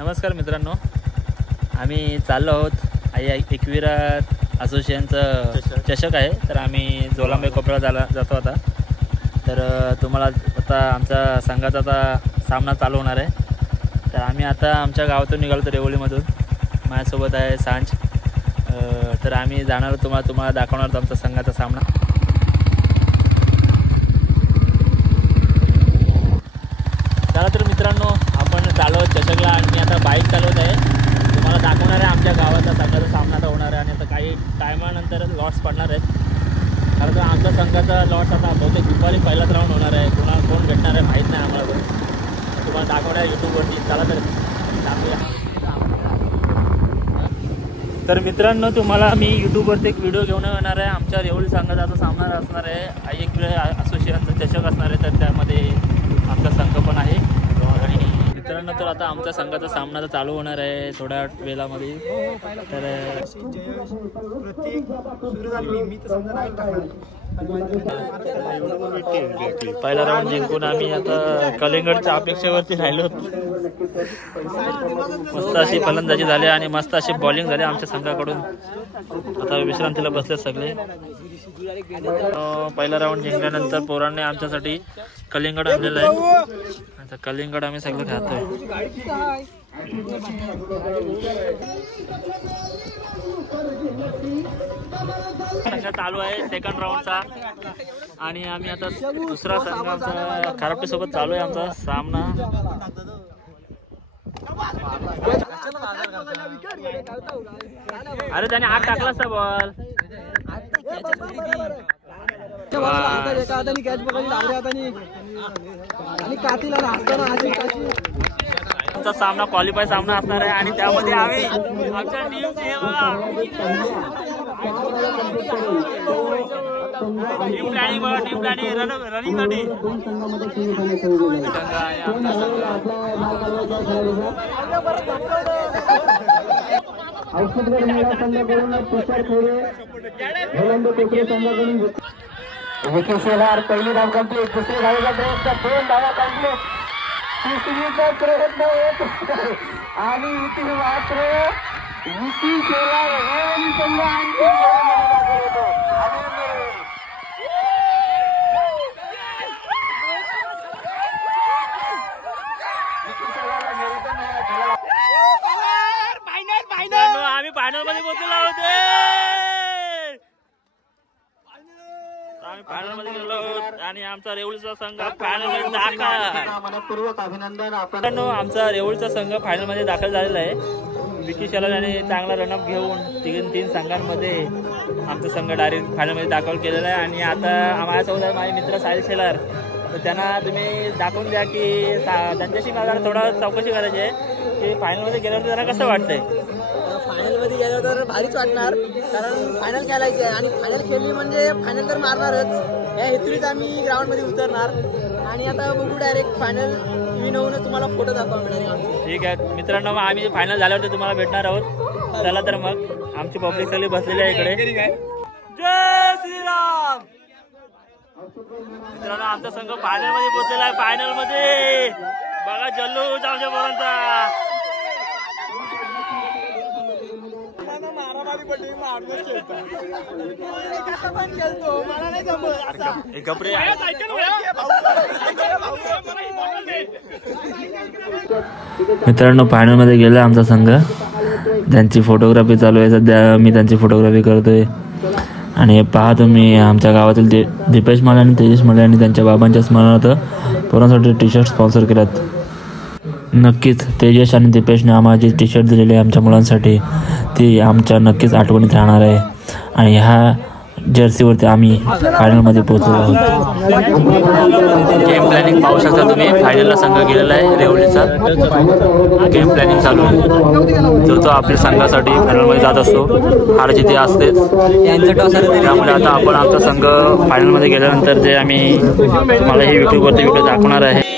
नमस्कार मित्रांनो, आम्ही चाललो आहोत एकविरा असोसिएशनचं चषक आहे, तर आम्ही जोलांबे कोपऱ्याला जातो आता. तर तुम्हाला आता आमच्या संघाचा आता सामना चालू होणार आहे. तर आम्ही आता आमच्या गावातून निघालो तर रेवळीमधून. माझ्यासोबत आहे सांज. तर आम्ही जाणार तुम्हाला दाखवणार आहोत आमचा संघाचा सामना. चला तर मित्रांनो, आपण चालवत चषकला आणि मी आता बाईक चालवत आहे. तुम्हाला दाखवणार आहे आमच्या गावाचा संघाचा सामना आता होणार आहे. आणि आता काही टायमानंतर लॉट्स पडणार आहेत. कारण तर आमच्या संघाचा लॉट्स आता बहुतेक दुपारी पहिलाच राऊंड होणार आहे. कोण भेटणार आहे माहीत नाही आम्हाला. तुम्हाला दाखवणार आहे यूट्यूबवरती. चला तर दाखवूया. तर मित्रांनो, तुम्हाला मी यूट्यूबवरती एक व्हिडिओ घेऊन येणार आहे. आमच्या रेवळी संघाचा आता सामना असणार आहे. एकविरा असोसिएशनचं चषक असणार आहे. तर त्यामध्ये आमचा संघ पण आहे. आणि मित्रांनो, तर आता आमच्या संघाचा सामना तर चालू होणार आहे थोड्या वेळामध्ये. तर पहिला राऊंड जिंकून आम्ही आता कलिंगडच्या अपेक्षेवरती राहिलो. मस्त अशी फलंदाजी झाली आणि मस्त अशी बॉलिंग झाली आमच्या संघाकडून. आता विश्रांतीला बसले सगळे. पहिला राऊंड जिंकल्यानंतर पोरांनी आमच्यासाठी कलिंगड आणलेलं आहे. आता कलिंगड आम्ही सगळं खातोय. चालू आहे सेकंड राऊंडचा आणि आम्ही आता दुसरा संघ आमचा खारपटे सोबत चालू आहे आमचा सामना. अरे त्याने हात टाकला असता बॉल. आमचा सामना क्वालिफाय सामना असणार आहे आणि त्यामध्ये आम्ही आमच्या टीम प्लॅनिंग रनिंग साठी पहिली धाव कंप्लीट. दुसरी धावेचा प्रयत्न, 2 धावा कंप्लीट. तिसरीचा प्रयत्न होत आणि इथे मात्र विकी शेलार संघ आणखी आम्ही फायनल मध्ये पोहोचलो आहोत. आम्ही फायनल मध्ये गेलो आणि आमचा रेवळीचा संघ फायनल मध्ये दाखल. मनपूर्वक अभिनंदन. आपण आमचा रेवळीचा संघ फायनल मध्ये दाखल झालेला आहे. विकी शेलार यांनी चांगला रनअप घेऊन तीन संघांमध्ये आमचा संघ डायरेक्ट फायनल मध्ये दाखल केलेला आहे. आणि आता माझ्यासोबत आहे माझे मित्र साहिल शेलार. तर त्यांना तुम्ही दाखवून द्या की त्यांच्याशी मला थोडा चौकशी करायची आहे की फायनल मध्ये गेल्यावर त्यांना कसं वाटतंय. फायनलमध्ये गेल्यावर तर भारीच वाटणार, कारण फायनल खेळायची आहे आणि फायनल खेळली म्हणजे फायनल तर मारणारच. या हेतूच आम्ही ग्राउंडमध्ये उतरणार आणि आता बघू डायरेक्ट फायनल विन होऊन तुम्हाला फोटो दाखवा मिळणार. ठीक आहे मित्रांनो, मग आम्ही फायनल झाल्यावरती तुम्हाला भेटणार आहोत. चला तर मग आमची पब्लिक सगळी बसलेली आहे इकडे. जय श्रीराम. मित्रांनो, आमचा संघ फायनल मध्ये पोहोचलेला आहे. फायनल मध्ये बघा जल्लोष आमच्या पोरांचा. मित्रांनो, फायनल मध्ये गेला आमचा संघ. त्यांची फोटोग्राफी चालू आहे सध्या. मी त्यांची फोटोग्राफी करतोय. आणि पहा तुम्ही आमच्या गावातील दीपेश माले आणि तेजस माले यांनी त्यांच्या बाबांच्या स्मरणार्थ पोरांसाठी टी शर्ट स्पॉन्सर केल्यात. नक्कीच तेजस आणि दीपेशने आम्हाला जे टी शर्ट दिलेले आहे आमच्या मुलांसाठी, ती आमच्या नक्कीच आठवणीत राहणार आहे. आणि ह्या जर्सीवरती आम्ही फायनलमध्ये पोहोचलो आहोत. गेम प्लॅनिंग पाहू शकता तुम्ही. फायनलला संघ गेलेला आहे रेवळीचा. गेम प्लॅनिंग चालू आहे. तो आपल्या संघासाठी फायनलमध्ये जात असतो. हार जिथे असतेच. त्यामुळे आता आपण आमचा संघ फायनलमध्ये गेल्यानंतर जे आम्ही तुम्हाला ही यूट्यूबवरती व्हिडिओ दाखवणार आहे.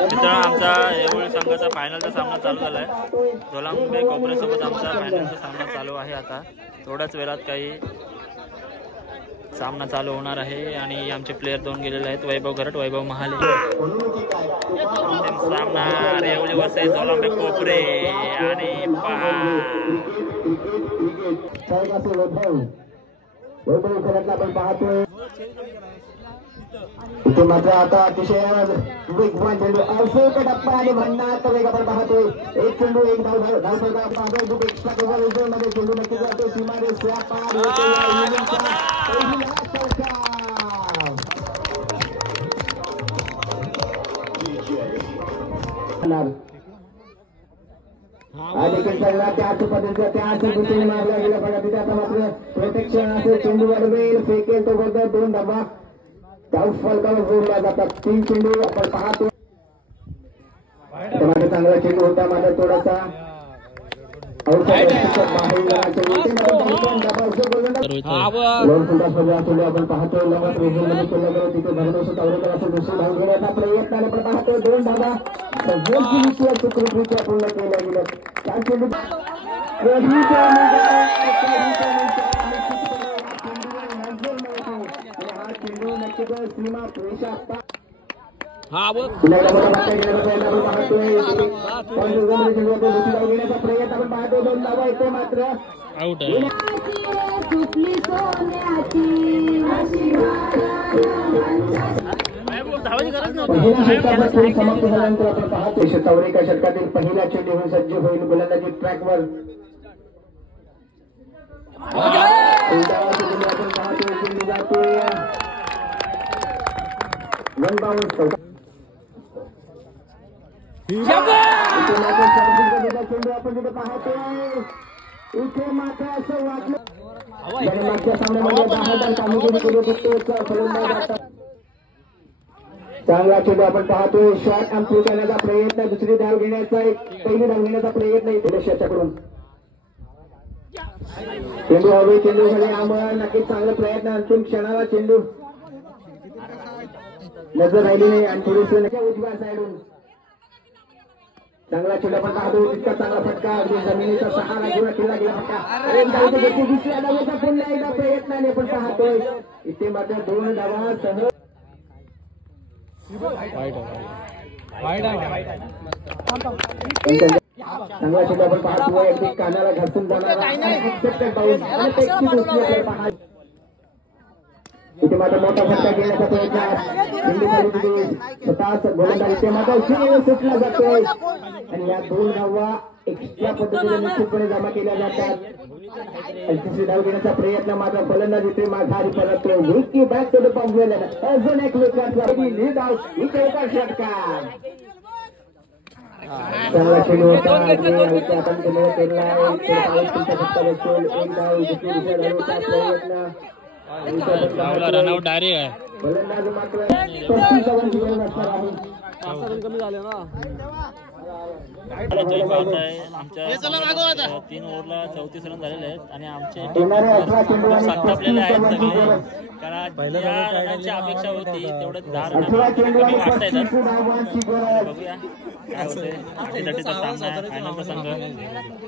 मित्रांनो, आमचा रेवळी संघाचा फायनलचा सामना चालू झाला आहे. जोलांबे कोपऱ्यासोबत आमचा फायनलचा सामना चालू आहे. आता थोड्याच वेळात काही सामना चालू होणार आहे आणि आमचे प्लेयर 2 गेलेले आहेत, वैभव घरट, वैभव महाले. सामना रेवली वर्सेस झोलांबे कोपरे आणि पहा आपण पाहतोय इथे मात्र आता अतिशय वेगवान चेंडू अवसर टप्पा आणि म्हणणार तर आपण पाहतोय एक चेंडू एक धाव पाहतोय खूप एक्स्ट्रा कव्हर मध्ये चेंडू नक्की जातो सीमारे त्याच पद्धतीचा त्याच पद्धतीने मारला गेला बघा तिथे आता मात्र प्रोटेक्शन असेल चेंडू वरवेल फेकेल तो बरोबर 2 धावा डाऊट फलकावर जोडला जातात 3 चेंडू आपण पाहतो मात्र चांगला चेंडू होता मात्र थोडासा आपण पाहतो लगत रेझनमध्ये केलं गेलं तिथे धर्मेश तावरेकर असं दुसरी धाव घेण्याचा प्रयत्न आपण पाहतो 2 धावा चक्रवर्तीच्या पूर्ण केल्या गेल्या 4 चेंडू सीमा पुरेशा असतात घेण्याचा प्रयत्न आपण पाहतो 2 धावा येते मात्र आउट आहे. समाप्त झाल्यानंतर आपण पाहतो 104 षटकातील पहिला चेंडू होऊन सज्ज होईल गोलंदाजी ट्रॅकवर चेंडू जातोय 1 बाउंस चेंडू आपण तिथे पाहतोय इथे मात्र असं वाटलं मागच्या सामन्यामध्ये 10 कामगिरी केली फलंदाज चांगला चेंडू आपण पाहतोय शॉर्ट अँप्रू करण्याचा प्रयत्न दुसरी धाव घेण्याचा पहिली धाव घेण्याचा प्रयत्न इथे शेताकडून चेंडू हवे चेंडू मध्ये आम्हाला नक्कीच चांगला प्रयत्न अंतिम क्षणाला चेंडू नजर राहिली नाही आणि थोडीशी उजव्या साईडून चांगला चेंडू आपण पाहतो तितका चांगला फटका अगदी जमिनीचा सहारा घेऊन केला गेला फटका दुसऱ्या धावेचा पुन्हा एकदा प्रयत्नाने आपण पाहतोय इथे मात्र 2 धावासह चांगला चेंडू आपण पाहतोय अगदी कानाला घासून जाणारा इथे मात्र मोठा फटका घेण्याचा प्रयत्न स्वतःच गोलंदाज इथे मात्र सुटला जातोय आणि या 2 धावा एक्स्ट्रा पद्धतीने निश्चितपणे जमा केल्या जातात आणि तिसरी धाव घेण्याचा प्रयत्न मात्र फलंदाज इथे माघारी परततोय बॅक टू द पंप अजून एक लीड आउट इथे एका षटकार चांगला चेंडू होता आपण केला एक धाव दुसऱ्या धावेचा प्रयत्न रनआउट डायरेक्ट आहे. फलंदाज मात्र 35 धावांची गरज असणार आहे. कमी झाले ना आमच्या 3 ओव्हरला 34 रन झालेले आहेत आणि आमचे संतापलेले आहेत सगळे कारण या रनांची अपेक्षा होती तेवढे 10 रन कमी वाटता येतात. बघूया काय होते. 30-30चा सामना आहे. फायनलचा संघ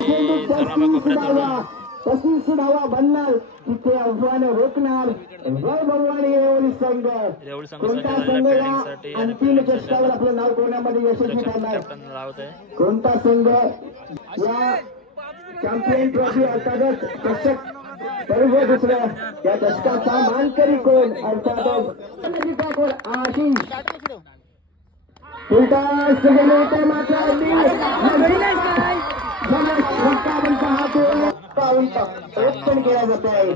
सोनाबा कोपऱ्यात 35 धावा बनणार तिथे आव्हान रोखणार वैभववाडी रेवडी संघ कोणता संघ या अंतिम चषकावर आपलं नाव कोणामध्ये यशस्वी ठरणार कोणता संघ या चॅम्पियन ट्रॉफी अर्थातच चषक सर्व दुसऱ्या या चषकाचा मानकरी कोण अर्थातच आशिष उलटा सगळे मात्र आपण पाहतो प्रयत्न केला जात आहे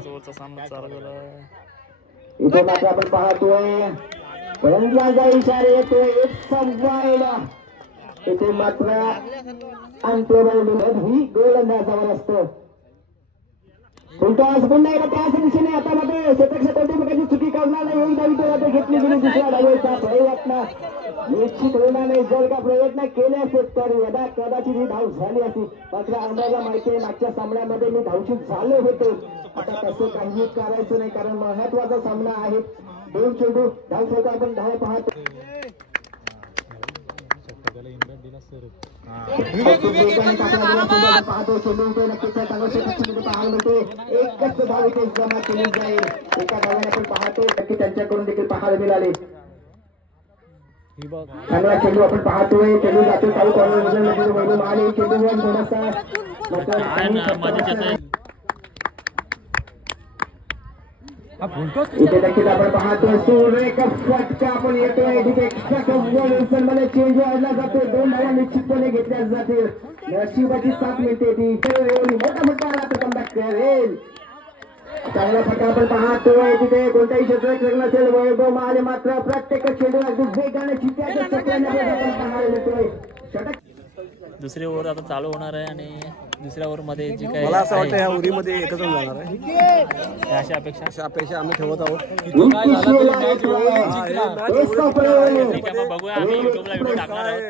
इथे मात्र आपण पाहतोय फलंदाजा इशारे येतोय 1 इथे मात्र ही गोलंदाजावर असतं पुन्हा एकदा त्याच दिशेने आता मात्र प्रकारची चुकी करणार नाही एक धावी घेतली गेली दुसऱ्या धावेचा प्रयत्न निश्चित होणार नाही जर का प्रयत्न केले असत तर यदा कदाचित ही धाव झाली असती मात्र आम्हाला माहिती आहे मागच्या सामन्यामध्ये मी धावची झालो होतो आता तसं काही करायचं नाही कारण महत्वाचा सामना आहे 2 चेंडू धाव आपण धाव पाहतो पाहतो चेंडू नक्कीच पाहायला मिळते. एकच धाव इथे जमा केली जाईल. एका धावाने आपण पाहतो नक्की त्यांच्याकडून देखील पाहायला मिळाले. चांगला चेंडू आपण पाहतोय. चेंडू जातो चालू कॉर्नर आणि चेंडूवर थोडासा इथे नक्कीच आपण पाहतोय. सुरेख फटका आपण येतोय. तिथे एक्स्ट्रा मध्ये चेंज वाढला जातोय. 2 धावा निश्चितपणे घेतल्या जातील. नशिबाची साथ मिळते ती मोठा फटका आला तर कमबॅक करेल. चांगला फटका आपण पाहतोय. तिथे कोणत्याही क्षेत्रात नसेल. वैभव माले मात्र प्रत्येक चेंडू अगदी वेगाने चित्त्याच्या चक्राने पाहायला मिळतोय. षटक दुसरी ओव्हर आता चालू होणार आहे आणि दुसऱ्या ओव्हर मध्ये जे काही मला असं वाटतं ह्या उरीमध्ये एकच जाणार आहे. अशा अपेक्षा आम्ही ठेवत आहोत. ठीक आहे, मग बघूया. आम्ही युट्यूबला व्हिडिओ टाकणार आहोत.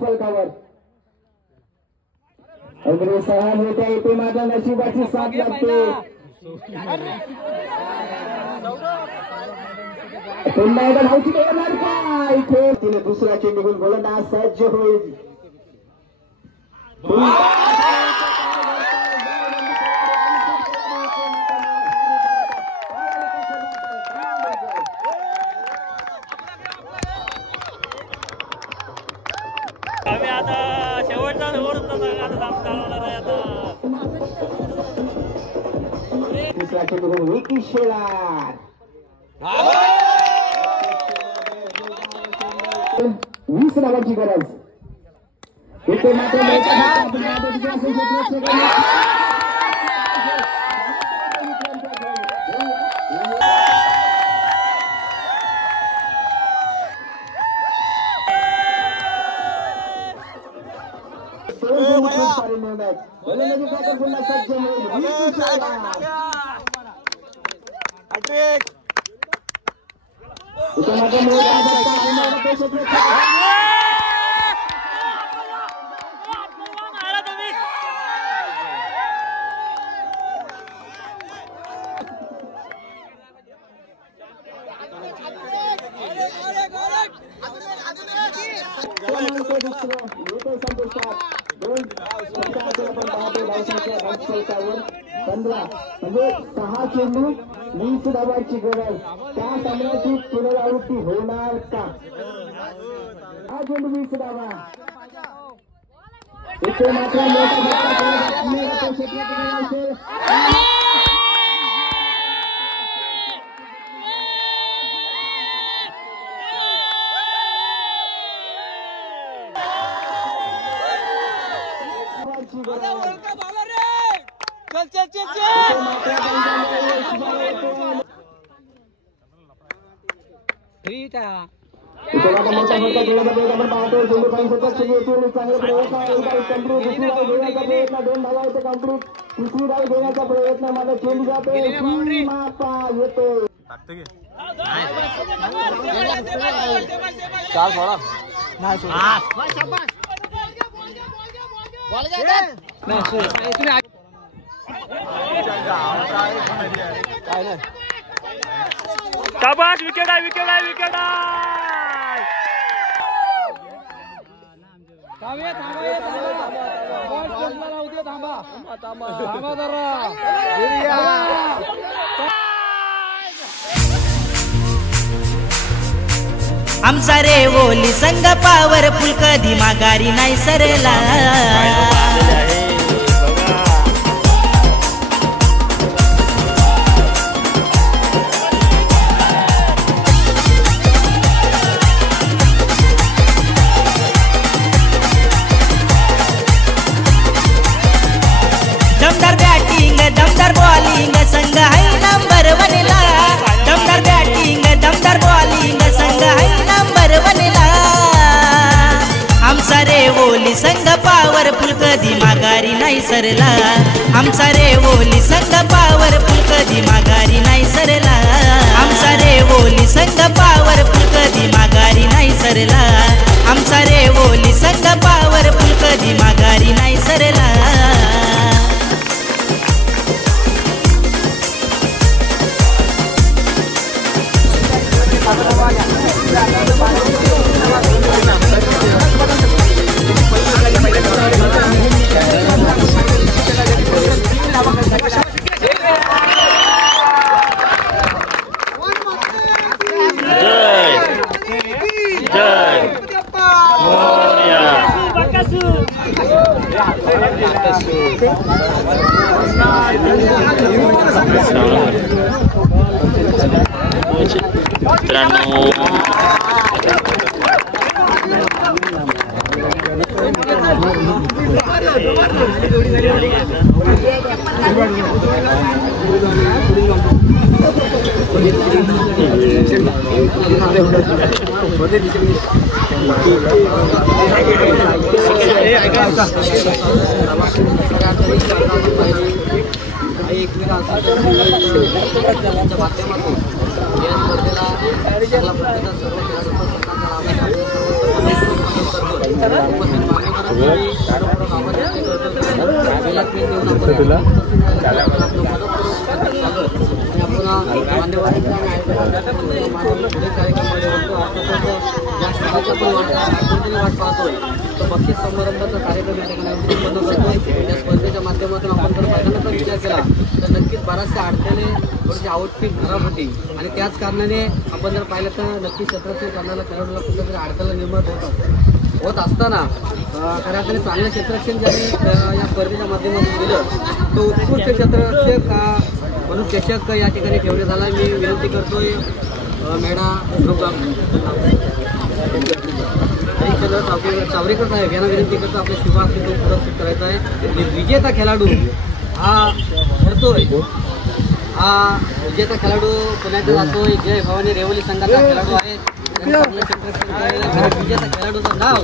फलकावर अगदी सहन होत्या येते. माझ्या नशिबाची साथ लागते. पुन्हा एकदा धावची येणार का इथे. तिने दुसरा चेंडू घेऊन गोलंदाज सज्ज होईल. आम्ही आता शेवटचा ओव्हर चालवणार आहे. आता दुसरा चेंडू घेऊन विकी शेलार. 20 धावांची गरज. इथे मात्र पुन्हा सज्ज म्हणजे 6 चेंडू 20 धावांची गरज. त्या सामन्याची पुनरावृत्ती होणार का? 6 चेंडू 20 धावा. इथे मात्र तिसरी डाव घेण्याचा प्रयत्न माझा चेंडू जातो. येतो शाबाश. विकेट आहे, विकेट आहे, विकेट आहे. आमचा रे ओली संघ पावरफुल कधी माघारी नाही सरला. दमदार बॅटिंग दमदार बॉलिंग संघ आहे नंबर 1 ला. दमदार बॅटिंग दमदार बॉलिंग संघ आहे नंबर 1 ला. आमचा रे ओली संघ पावरफुल कधी माघारी नाही सरला. आमचा रे ओली संघ पावरफुल कधी माघारी नाही सरला. आमचा रे ओली संघ पावरफुल कधी माघारी नाही सरला. आमचा रे ओली संघ पावरफुल कधी माघारी नाही सरला. Gracias. बक्षीस समारंभाचा कार्यक्रम या ठिकाणी या स्पर्धेच्या माध्यमातून आपण जर पहिल्यांदा विचार केला तर नक्कीच बऱ्याचशा अडचणी थोडीशी आउटफिट खराब होती आणि त्याच कारणाने आपण जर पाहिलं तर नक्कीच क्षेत्रातील करणाऱ्या खेळाडूला कुठेतरी अडचणी निर्माण होत असताना खऱ्या अर्थाने चांगलं क्षेत्ररक्षण ज्यांनी या स्पर्धेच्या माध्यमातून दिलं तो उत्कृष्ट क्षेत्ररक्षक म्हणून चषक या ठिकाणी ठेवण्यात आला. मी विनंती करतोय मेडा चावरेकर साहेब यांना विनंती करतो आपल्या शिवास पुरस्कृत करायचा आहे. विजेता खेळाडू हा ठरतोय, हा विजेता खेळाडू पुण्याचा जातोय. जय भवानी रेवली संघाचा खेळाडू आहे. विजेता खेळाडूचं नाव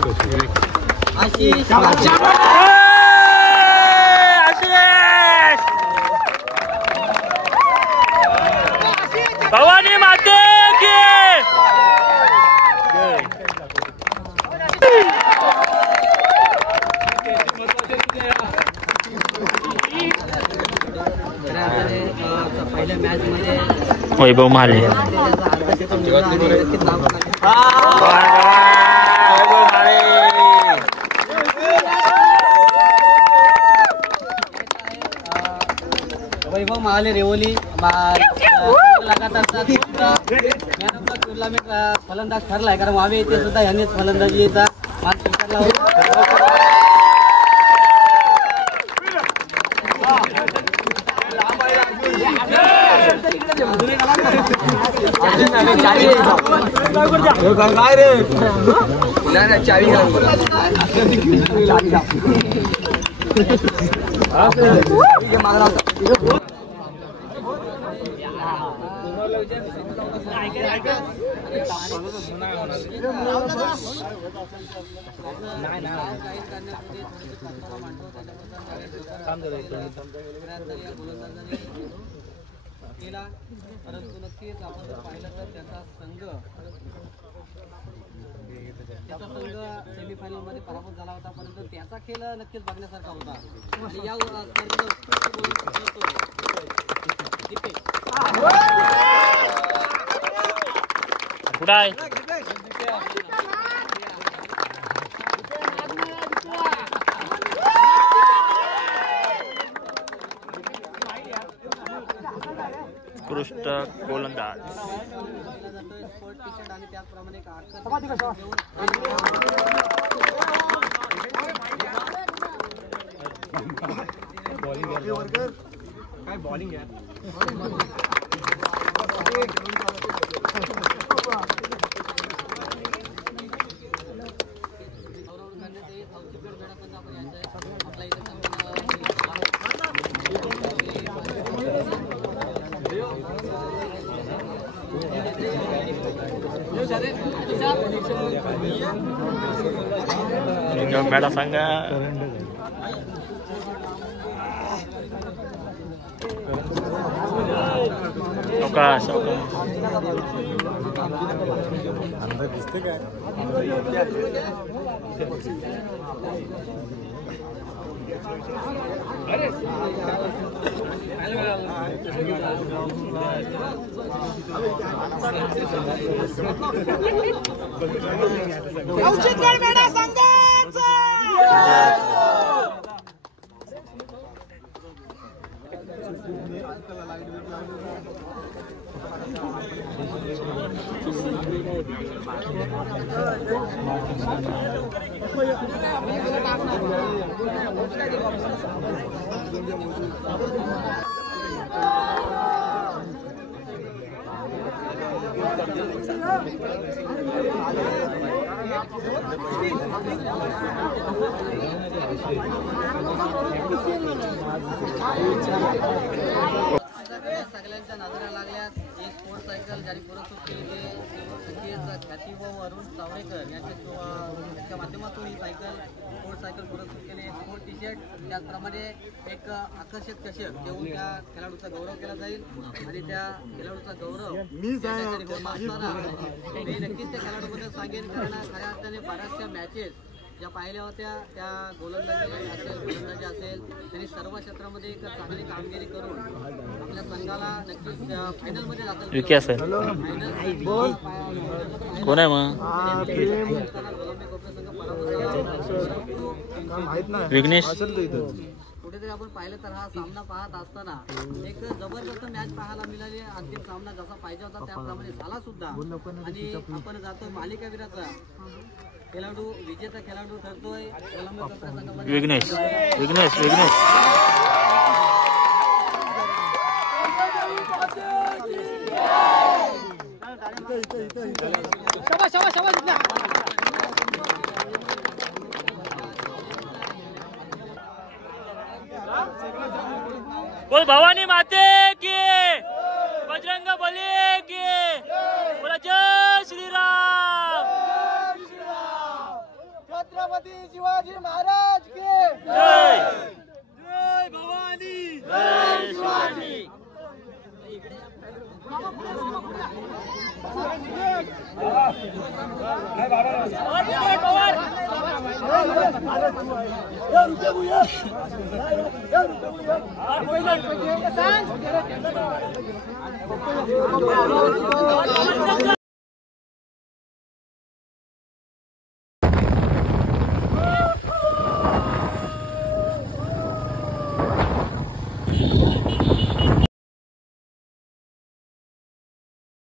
आशिष भवानी माते की पहिल्या मॅच मध्ये वैभव माले वैभव महाले रेवली लगातार टुर्नामेंट फलंदाज ठरलाय कारण वावे येथे सुद्धा यांनीच फलंदाजीचा मान स्वीकारला होता. परंतु नक्कीच आपण जर पाहिलं तर त्याचा संघ सेमीफायनल मध्ये पराभूत झाला होता, परंतु त्याचा खेळ नक्कीच बघण्यासारखा होता. आणि या उत्कृष्ट गोलंदाज आणि त्याचप्रमाणे काय बॉलिंग आहे. मेडा सांगा अवकाश अंदर दिसते काय सगळ्यांच्या नजरा लागल्यात हे स्पोर्ट्स सायकल ज्यांनी पुरस्कृत केली ते ख्याती व अरुण चावडेकर यांच्या माध्यमातून ही सायकल स्पोर्ट्स सायकल पुरस्कृत केली. स्पोर्ट टी शर्ट त्याचप्रमाणे एक आकर्षक चषक देऊन त्या खेळाडूचा गौरव केला जाईल आणि त्या खेळाडूचा गौरव असताना मी नक्कीच त्या खेळाडूबद्दल सांगेन कारण खऱ्या अर्थाने बऱ्याचशा मॅचेस ज्या पाहिल्या होत्या त्या गोलंदाजी असेल फलंदाजी असेल त्यांनी सर्व क्षेत्रामध्ये एक चांगली कामगिरी करून आपल्या संघाला नक्कीच फायनलमध्ये जातात. कोण आहे मग विघ्नेश? कुठेतरी आपण पाहिलं तर हा सामना पाहत असताना एक जबरदस्त मॅच पाहायला मिळाली. अंतिम सामना जसा पाहिजे होता त्याप्रमाणे झाला सुद्धा आणि आपण जातो मालिकावीराचा खेळाडू विजेता खेळाडू ठरतोय विघ्नेश. विघ्नेश विघ्नेश बोल भवानी माते की, बजरंग बली की, बोला जय श्रीराम. छत्रपती शिवाजी महाराज की जय. जय भवानी जय शिवाजी.